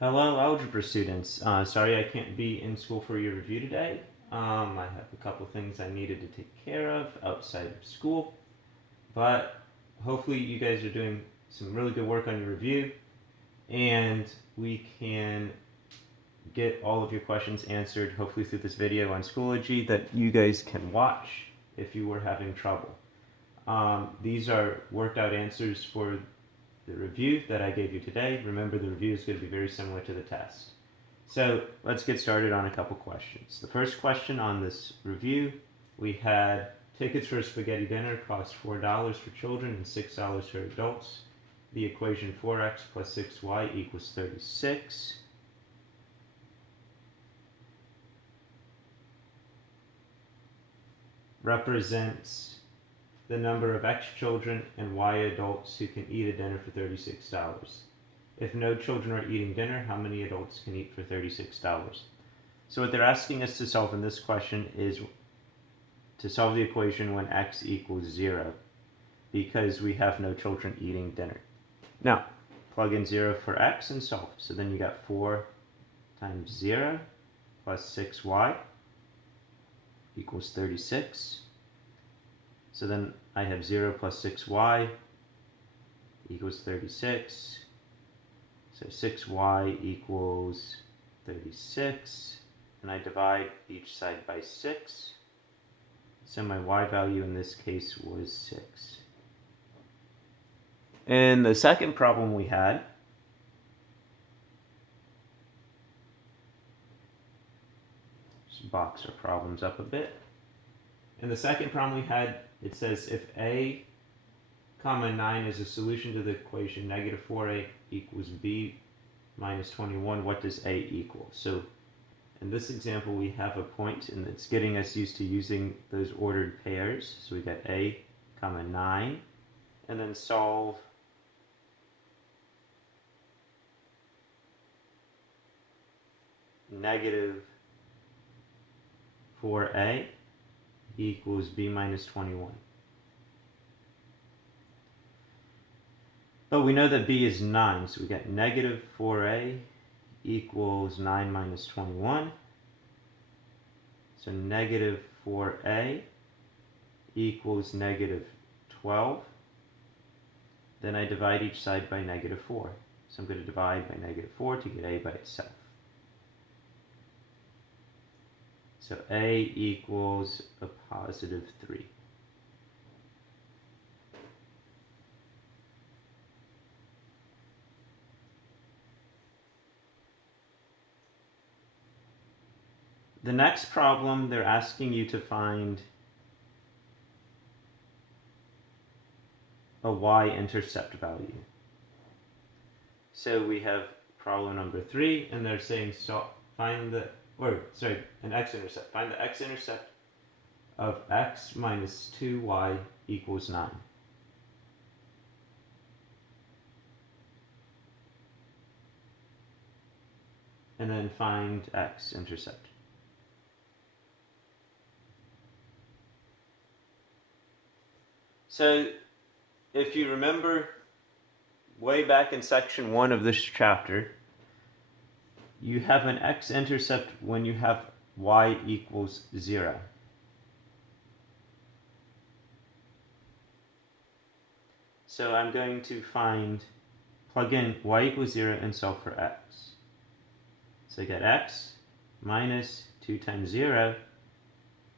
Hello, algebra students. Sorry I can't be in school for your review today. I have a couple things I needed to take care of outside of school, but hopefully you guys are doing some really good work on your review, and we can get all of your questions answered, hopefully through this video on Schoology that you guys can watch if you were having trouble. These are worked out answers for the review that I gave you today. Remember, the review is going to be very similar to the test. So let's get started on a couple questions. The first question on this review, we had tickets for a spaghetti dinner cost $4 for children and $6 for adults. The equation 4x plus 6y equals 36. Represents the number of X children and Y adults who can eat a dinner for $36. If no children are eating dinner, how many adults can eat for $36? So what they're asking us to solve in this question is to solve the equation when X equals 0, because we have no children eating dinner. Now, plug in 0 for X and solve. So then you got 4 times 0 plus 6y equals 36. So then I have 0 plus 6y equals 36. So 6y equals 36. And I divide each side by 6. So my y value in this case was 6. And the second problem we had, just box our problems up a bit. In the second problem we had, it says if a comma 9 is a solution to the equation negative 4a equals b minus 21, what does a equal? So in this example we have a point, and it's getting us used to using those ordered pairs. So we got a comma 9, and then solve negative 4a equals b minus 21. But we know that b is 9, so we got negative 4a equals 9 minus 21. So negative 4a equals negative 12. Then I divide each side by negative 4. So I'm going to divide by negative 4 to get a by itself. So a equals a positive 3. The next problem, they're asking you to find a y-intercept value. So we have problem number 3, and they're saying find the, an x-intercept. Find the x-intercept of x minus 2y equals 9. And then find x-intercept. So if you remember way back in section 1 of this chapter, you have an x-intercept when you have y equals 0. So I'm going to plug in y equals 0 and solve for x. So I get x minus 2 times 0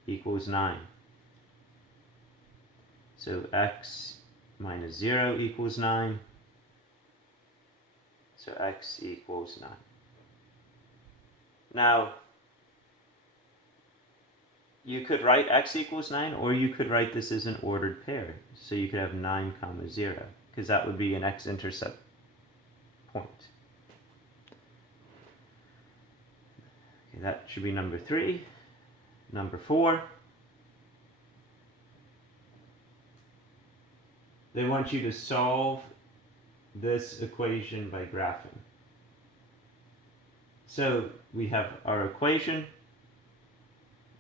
equals 9. So x minus 0 equals 9. So x equals 9. Now, you could write x equals 9, or you could write this as an ordered pair. So you could have 9 comma 0, because that would be an x-intercept point. Okay, that should be number 3. Number 4. They want you to solve this equation by graphing. So we have our equation,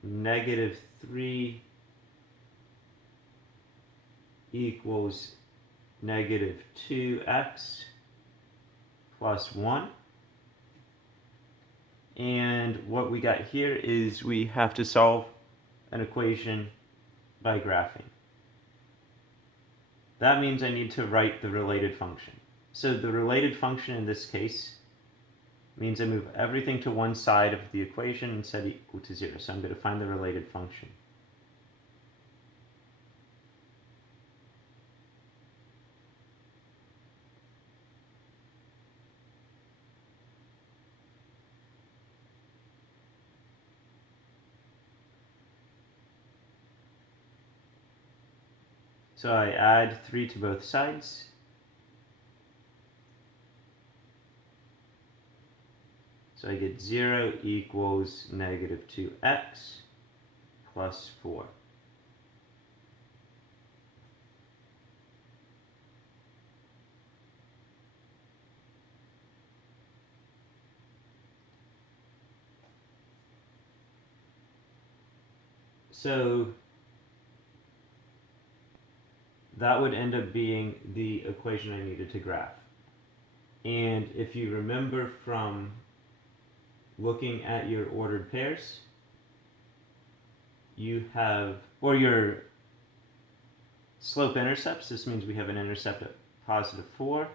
negative 3 equals negative 2x plus 1. And what we got here is we have to solve an equation by graphing. That means I need to write the related function. So the related function in this case means I move everything to one side of the equation and set it equal to 0. So I'm going to find the related function. So I add 3 to both sides. So I get 0 equals negative 2x plus 4. So that would end up being the equation I needed to graph. And if you remember from looking at your ordered pairs, you have, or your slope intercepts, this means we have an intercept at positive 4,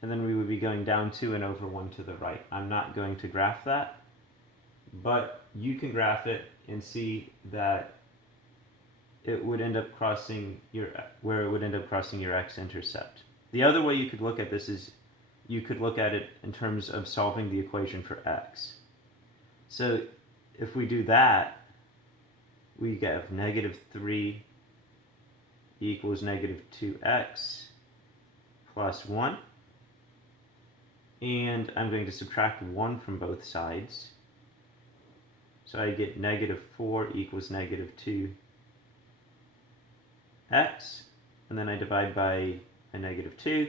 and then we would be going down 2 and over 1 to the right. I'm not going to graph that, but you can graph it and see that it would end up crossing your, where it would end up crossing your x-intercept. The other way you could look at this is you could look at it in terms of solving the equation for x. So if we do that, we get negative 3 equals negative 2x plus 1. And I'm going to subtract 1 from both sides. So I get negative 4 equals negative 2x. And then I divide by a negative 2.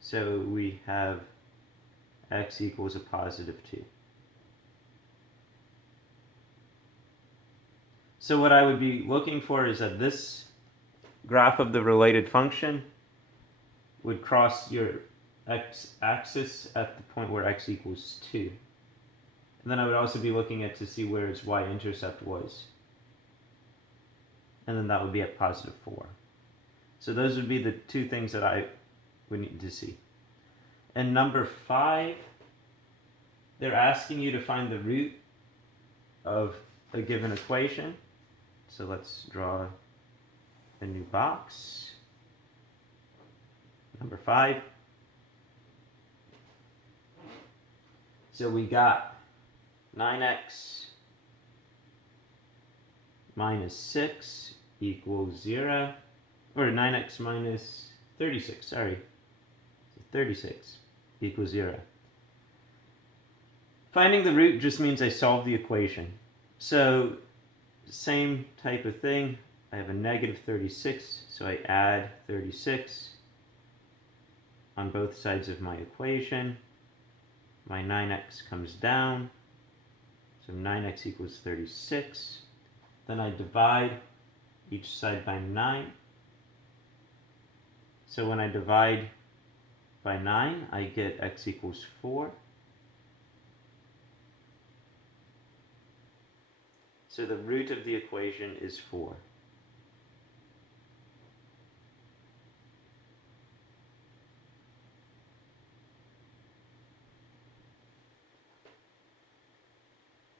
So we have x equals a positive 2. So what I would be looking for is that this graph of the related function would cross your x-axis at the point where x equals 2. And then I would also be looking at to see where its y-intercept was. And then that would be at positive 4. So those would be the two things that I would need to see. And number 5, they're asking you to find the root of a given equation. So let's draw a new box. Number 5. So we got 9x minus 6 equals 0, or 9x minus 36, sorry. So 36 equals 0. Finding the root just means I solve the equation. So same type of thing. I have a negative 36, so I add 36 on both sides of my equation. My 9x comes down, so 9x equals 36. Then I divide each side by 9. So when I divide by 9, I get x equals 4. So the root of the equation is 4.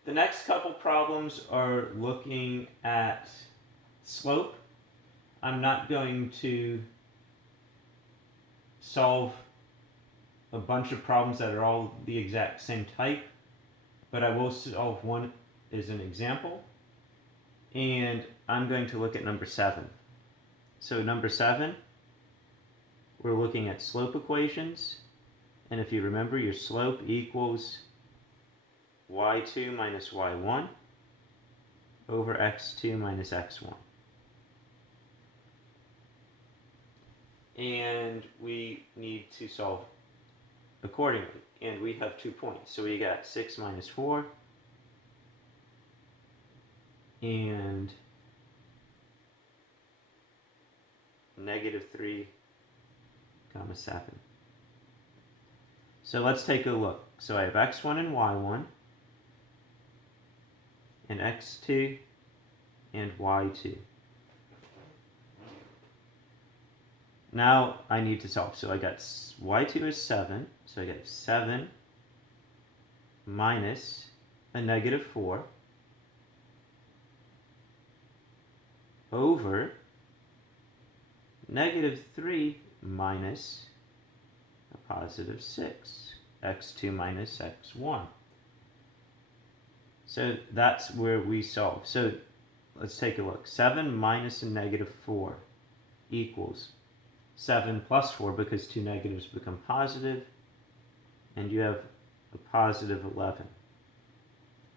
The next couple problems are looking at slope. I'm not going to solve a bunch of problems that are all the exact same type, but I will solve one as an example. And I'm going to look at number 7. So number 7, we're looking at slope equations. And if you remember, your slope equals y2 minus y1 over x2 minus x1. And we need to solve accordingly. And we have 2 points. So we got 6 minus 4 and negative 3 comma 7. So let's take a look. So I have x1 and y1, and x2 and y2. Now I need to solve. So I got y2 is 7, so I get 7 minus a negative 4 over negative 3 minus a positive 6, x2 minus x1. So that's where we solve. So let's take a look. 7 minus a negative 4 equals 7 plus 4, because two negatives become positive, and you have a positive 11.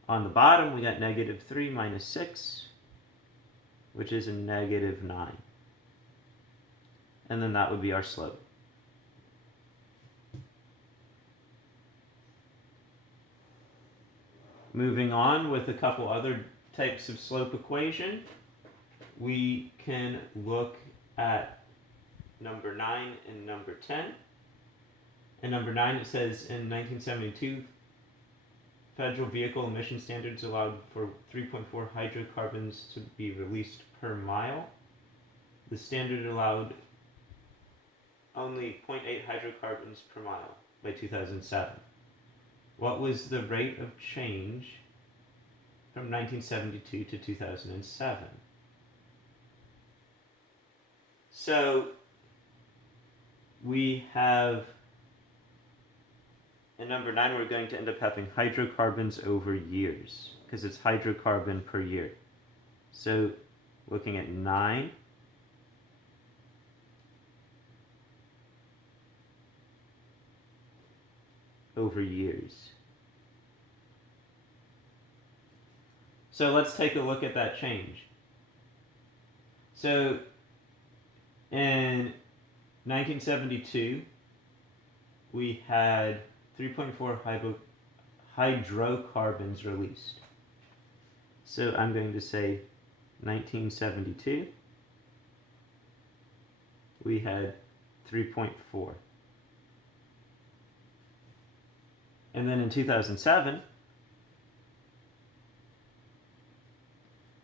On the bottom, we got negative 3 minus 6, which is a negative 9. And then that would be our slope. Moving on with a couple other types of slope equation, we can look at number 9 and number 10. In number 9, it says in 1972, federal vehicle emission standards allowed for 3.4 hydrocarbons to be released per mile. The standard allowed only 0.8 hydrocarbons per mile by 2007. What was the rate of change from 1972 to 2007? So we have, in number 9, we're going to end up having hydrocarbons over years, because it's hydrocarbon per year. So looking at 9, over years. So let's take a look at that change. So in 1972, we had 3.4 hydrocarbons released. So I'm going to say 1972, we had 3.4. And then in 2007,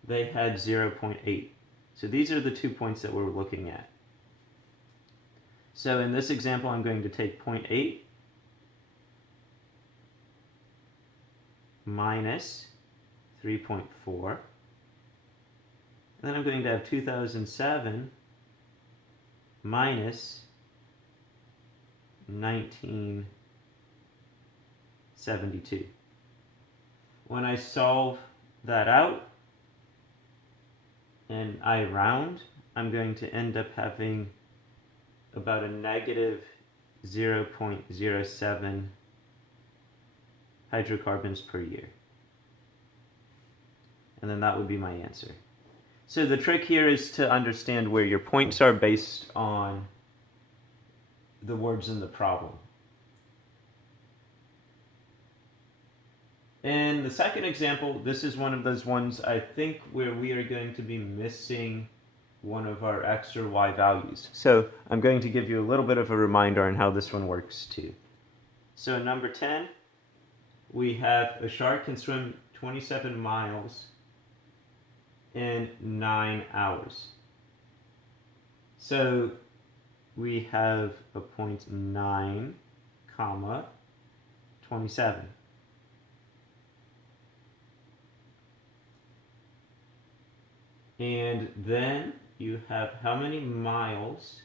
they had 0.8. So these are the 2 points that we're looking at. So in this example, I'm going to take 0.8 minus 3.4. And then I'm going to have 2007 minus 1972. When I solve that out and I round, I'm going to end up having about a negative 0.07 hydrocarbons per year. And then that would be my answer. So the trick here is to understand where your points are based on the words in the problem. In the second example, this is one of those ones I think where we are going to be missing one of our x or y values. So I'm going to give you a little bit of a reminder on how this one works too. So in number 10, we have a shark can swim 27 miles in 9 hours. So we have a point 9, comma, 27. And then you have how many miles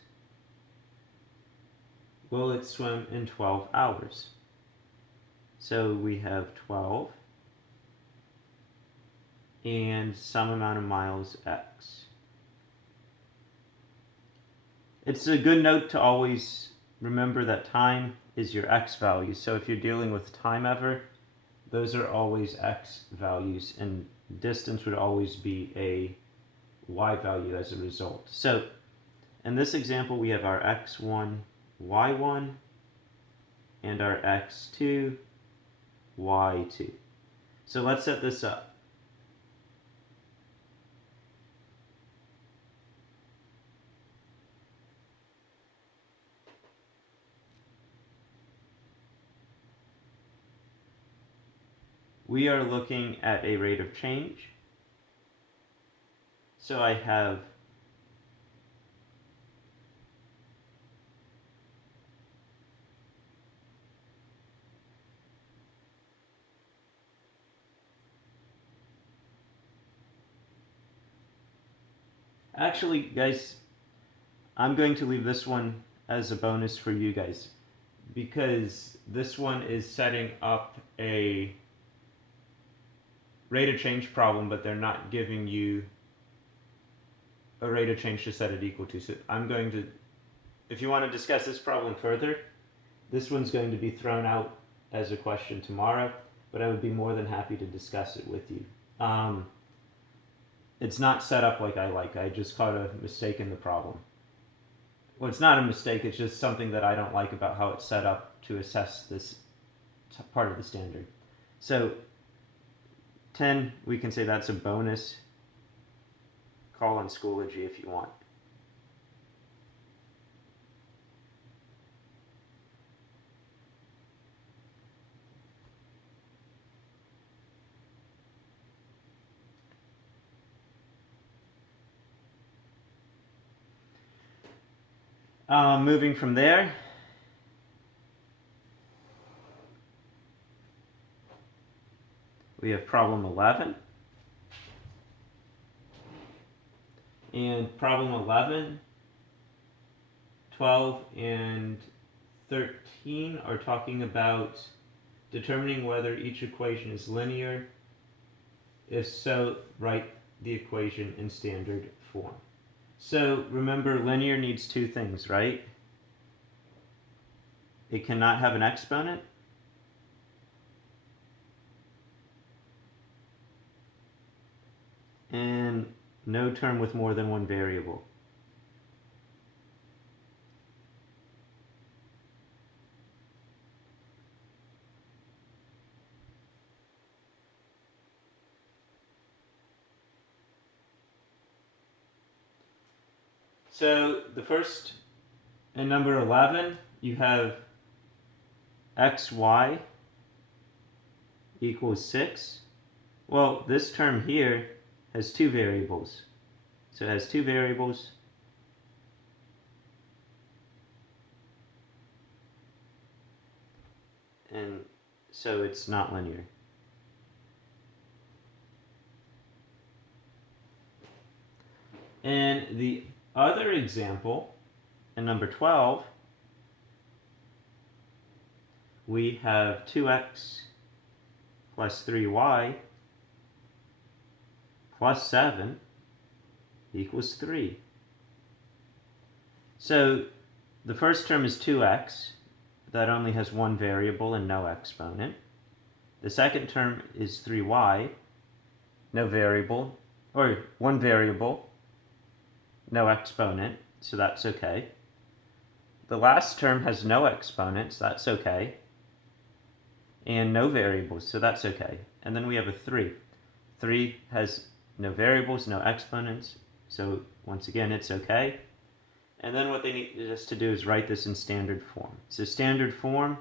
will it swim in 12 hours? So we have 12 and some amount of miles x. It's a good note to always remember that time is your x value. So if you're dealing with time ever, those are always x values, and distance would always be a y value as a result. So in this example, we have our x1, y1, and our x2, y2. So let's set this up. we are looking at a rate of change. So I have actually, guys, I'm going to leave this one as a bonus for you guys, because this one is setting up a rate of change problem, but they're not giving you a rate of change to set it equal to. So I'm going to, if you want to discuss this problem further, this one's going to be thrown out as a question tomorrow, but I would be more than happy to discuss it with you. It's not set up like I like. I just caught a mistake in the problem. Well, it's not a mistake, it's just something that I don't like about how it's set up to assess this part of the standard. So 10, we can say that's a bonus. Call on Schoology if you want. Moving from there, we have problem 11. And problem 11, 12, and 13 are talking about determining whether each equation is linear. If so, write the equation in standard form. So remember, linear needs two things, right? It cannot have an exponent, and no term with more than one variable. So the first, in number 11, you have xy equals 6. Well, this term here has two variables. So it has two variables. And so it's not linear. And the other example, in number 12, we have 2x plus 3y plus 7 equals 3. So the first term is 2x. That only has one variable and no exponent. The second term is 3y, no variable, or one variable, no exponent, so that's okay. The last term has no exponents, that's okay, and no variables, so that's okay. And then we have a 3. 3 has no variables, no exponents, so once again it's okay. And then what they need us to do is write this in standard form. So standard form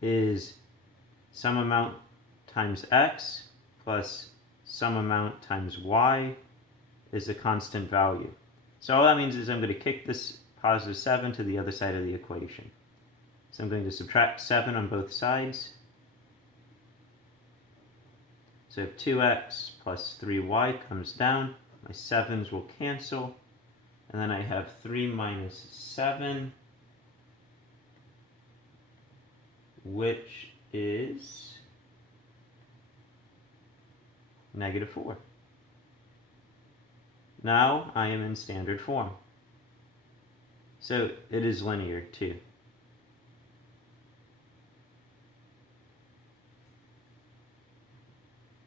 is some amount times x plus some amount times y is a constant value. So all that means is I'm going to kick this positive 7 to the other side of the equation. So I'm going to subtract 7 on both sides. So if 2x plus 3y comes down, my 7's will cancel, and then I have 3 minus 7, which is negative 4. Now I am in standard form. So it is linear too.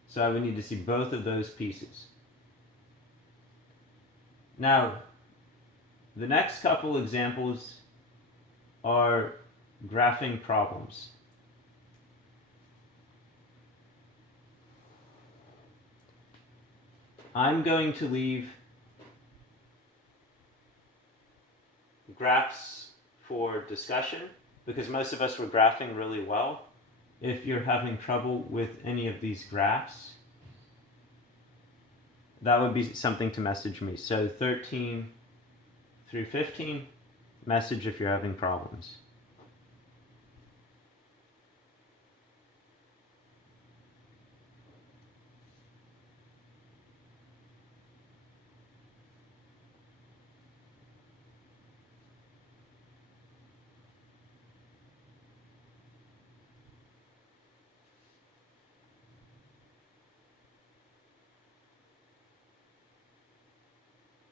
So I would need to see both of those pieces. Now, the next couple examples are graphing problems. I'm going to leave graphs for discussion, because most of us were graphing really well. If you're having trouble with any of these graphs, that would be something to message me. So 13 through 15, message if you're having problems.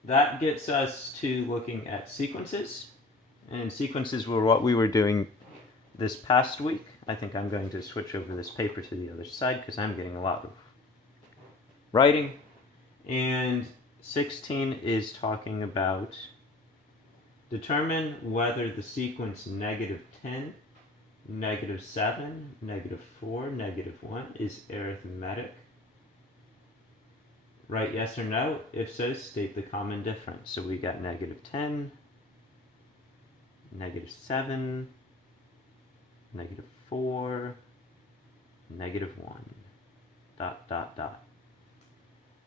That gets us to looking at sequences. And sequences were what we were doing this past week. I think I'm going to switch over this paper to the other side because I'm getting a lot of writing. And 16 is talking about determine whether the sequence -10, -7, -4, -1 is arithmetic. Write yes or no. If so, state the common difference. So we got -10, -7, -4, -1, ...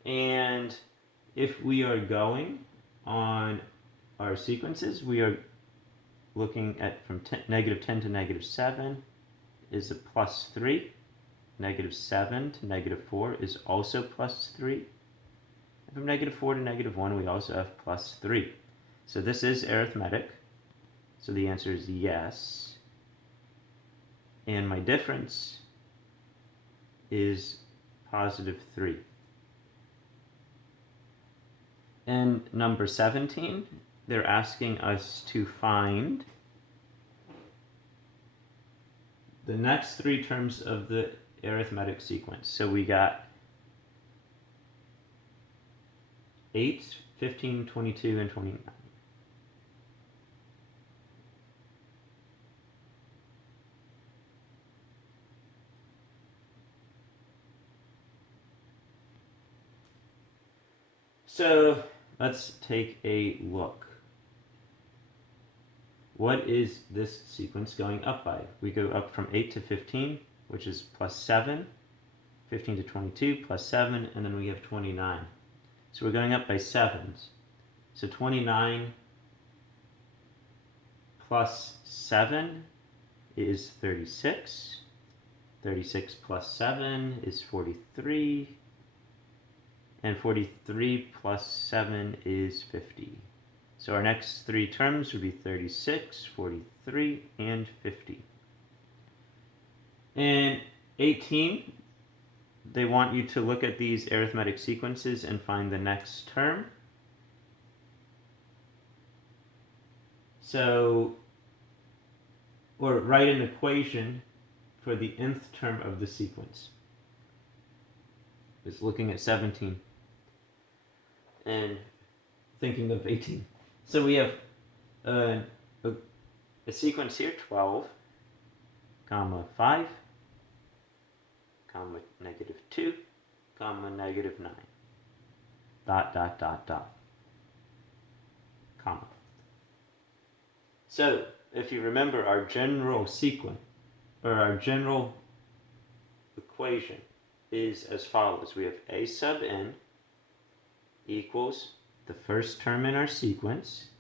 And if we are going on our sequences, we are looking at from -10 to -7 is a +3. -7 to -4 is also +3. And from -4 to -1, we also have +3. So this is arithmetic. So the answer is yes. And my difference is +3. And number 17, they're asking us to find the next three terms of the arithmetic sequence. So we got 8, 15, 22, and 29. So let's take a look. What is this sequence going up by? We go up from 8 to 15, which is +7, 15 to 22, +7, and then we have 29. So we're going up by 7s. So 29 plus 7 is 36. 36 plus 7 is 43. And 43 plus 7 is 50. So our next three terms would be 36, 43, and 50. And 18, they want you to look at these arithmetic sequences and find the next term. So, or write an equation for the nth term of the sequence. It's looking at 17 and thinking of 18. So we have a sequence here, 12, comma 5, comma -2, comma -9, ... comma. So if you remember our general sequence, or our general equation is as follows. We have a sub n equals the first term in our sequence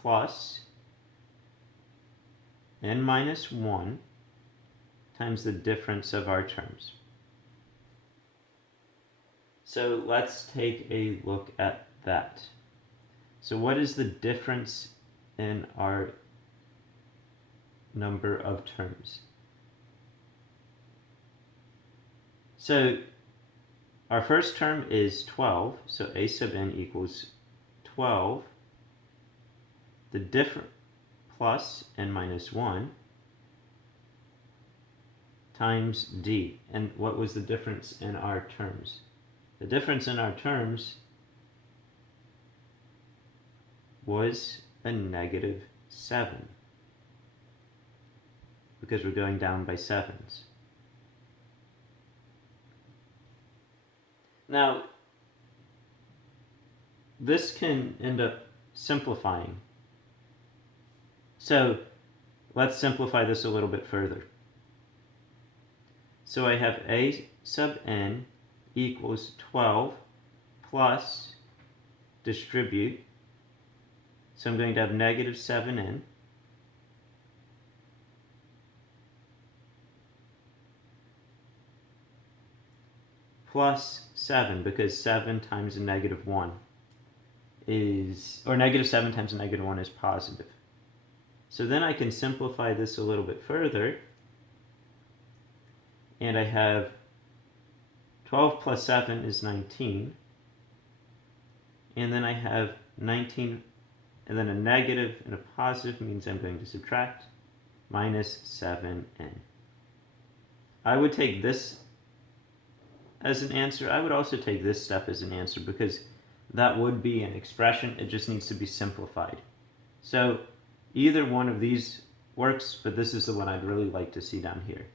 plus n minus 1 times the difference of our terms. So let's take a look at that. So what is the difference in our number of terms? So our first term is 12, so a sub n equals 12. The difference plus n minus 1 times d. And what was the difference in our terms? The difference in our terms was a -7, because we're going down by 7s. Now, this can end up simplifying. So let's simplify this a little bit further. So I have A sub n equals 12 plus distribute. So I'm going to have negative 7n plus 7, because 7 times a negative 1 is, or negative 7 times a negative 1 is positive. So then I can simplify this a little bit further, and I have 12 plus 7 is 19, and then I have 19, and then a negative and a positive means I'm going to subtract, minus 7n. I would take this as an answer. I would also take this step as an answer, because that would be an expression. It just needs to be simplified. So either one of these works, but this is the one I'd really like to see down here.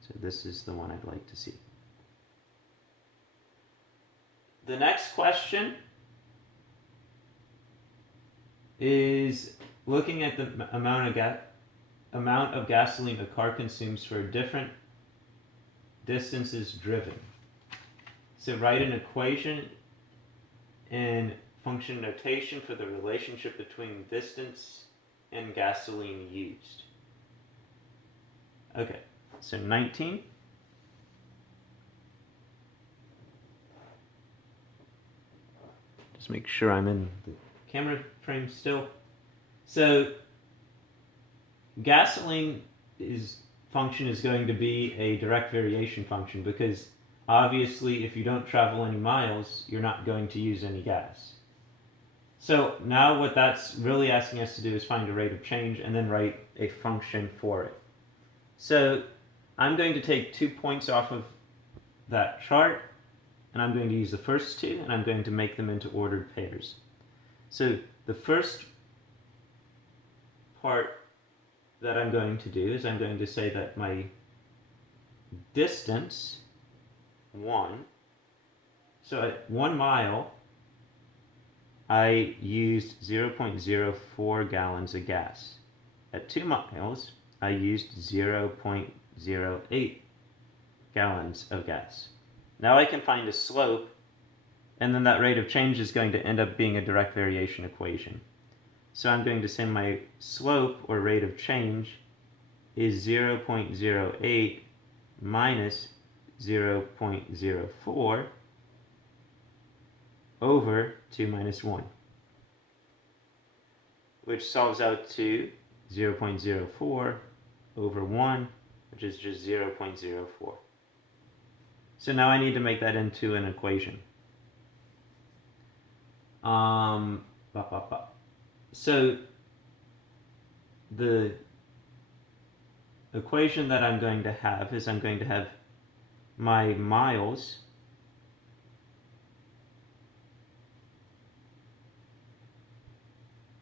So this is the one I'd like to see. The next question is looking at the amount of gasoline a car consumes for different distances driven. So write an equation and function notation for the relationship between distance and gasoline used. Okay, so 19. Just make sure I'm in the camera frame still. So gasoline function is going to be a direct variation function, because obviously if you don't travel any miles, you're not going to use any gas. So now what that's really asking us to do is find a rate of change and then write a function for it. So I'm going to take 2 points off of that chart, and I'm going to use the first two, and I'm going to make them into ordered pairs. So the first part that I'm going to do is I'm going to say that my distance, 1, so at 1 mile, I used 0.04 gallons of gas. At 2 miles, I used 0.08 gallons of gas. Now I can find a slope, and then that rate of change is going to end up being a direct variation equation. So I'm going to say my slope, or rate of change, is 0.08 minus 0.04 over 2 minus 1, which solves out to 0.04 over 1, which is just 0.04. So now I need to make that into an equation. So the equation that I'm going to have is I'm going to have my miles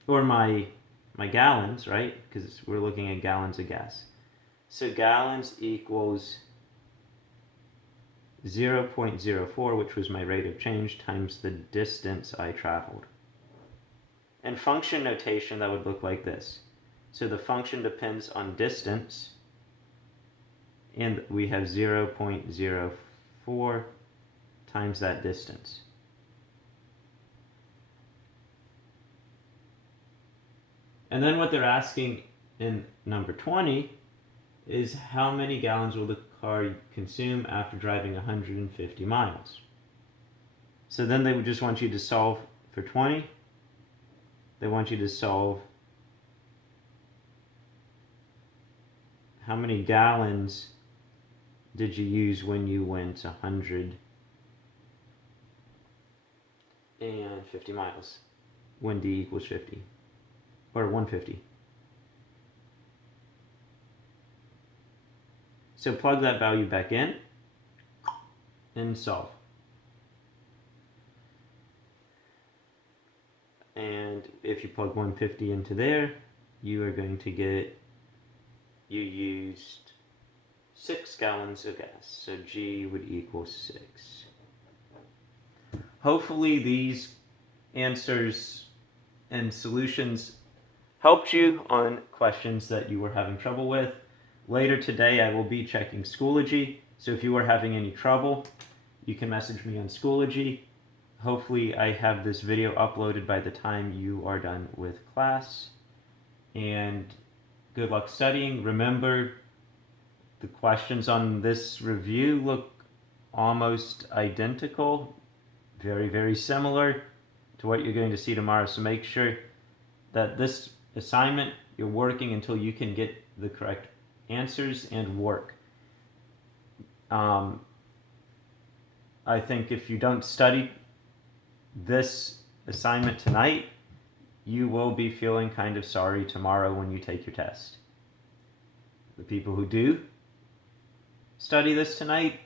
or my gallons, right? Because we're looking at gallons of gas. So gallons equals 0.04, which was my rate of change, times the distance I traveled. In function notation, that would look like this. So the function depends on distance, and we have 0.04 times that distance. And then what they're asking in number 20 is how many gallons will the car consume after driving 150 miles. So then they would just want you to solve for 20. They want you to solve how many gallons did you use when you went 150 miles, when d equals 50, or 150. So plug that value back in and solve. And if you plug 150 into there, you are going to get, you used 6 gallons of gas. So G would equal 6. hopefully these answers and solutions helped you on questions that you were having trouble with. Later today, I will be checking Schoology, so if you are having any trouble, you can message me on Schoology. Hopefully, I have this video uploaded by the time you are done with class. And good luck studying. Remember, the questions on this review look almost identical, very, very similar to what you're going to see tomorrow. So make sure that this assignment, you're working until you can get the correct answers and work. I think if you don't study this assignment tonight, you will be feeling kind of sorry tomorrow when you take your test. The people who do study this tonight,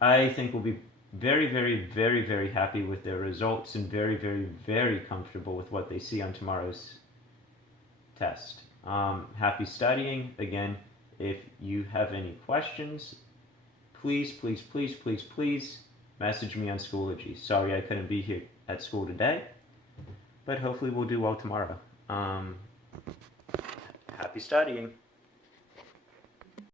I think will be very, very, very, very happy with their results and very, very, very comfortable with what they see on tomorrow's test. Happy studying. Again, if you have any questions, please, please, please, please, please message me on Schoology. Sorry I couldn't be here at school today, but hopefully we'll do well tomorrow. Happy studying.